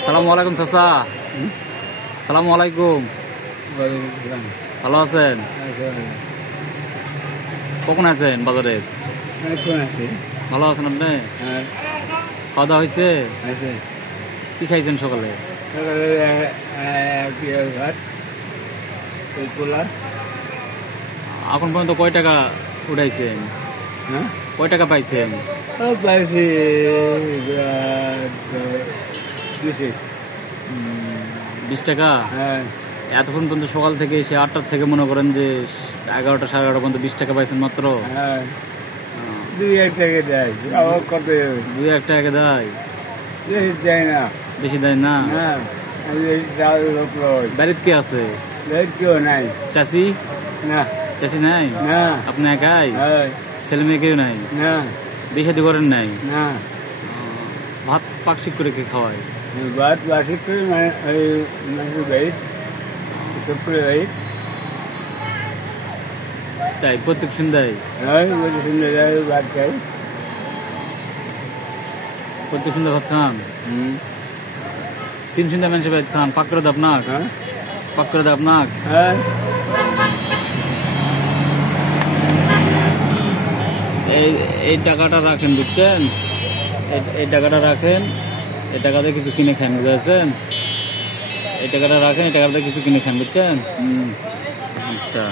সালামু আলাইকুম চাচা। সালামু আলাইকুম। ভালো আছেন? কখন আছেন বাজারে? ভালো আছেন আপনি? খাওয়া দাওয়া হয়েছে? কি খাইছেন সকালে? এখন পর্যন্ত কয় টাকা উঠাইছেন? কয় টাকা পাইছেন? পাইছি 20 টাকা। এতক্ষণ পর্যন্ত সকাল থেকে সে 8টার থেকে মনে করেন যে 11টা সাড়ে 11টা পর্যন্ত 20 টাকা পাইছেন মাত্র। 2-1 টাকা দেয়, কত 2-1 টাকা দেয়? বেশি দেয় না। বেশি দেয় না? বাড়িতে কে আছে? কেউ নাই। চাষি? না। চাষি নাই? না। আপনি একাই? ছেলে মেয়ে কেউ নাই? না। বিয়ে শাদী করেন নাই? না। ভাত পাকশিক করে কে খাওয়ায়? ভাত বাসি করে মানুষের বাড়ি, সবগুলো বাড়ি। তাই প্রত্যেক সন্ধ্যায়? সন্ধ্যায় ভাত খাই। প্রত্যেক সন্ধ্যা ভাত খান? 3 সন্ধ্যা মানুষের ভাত খান? পাক করে দেয় আপনার? পাক করে দেয় আপনার? এই টাকাটা রাখেন, বুঝছেন? এই টাকাটা রাখেন, এই টাকাতে কিছু কিনে খান, বুঝেছেন? এই টাকাটা রাখেন, এই টাকাতে কিছু কিনে খান, বুঝছেন? আচ্ছা।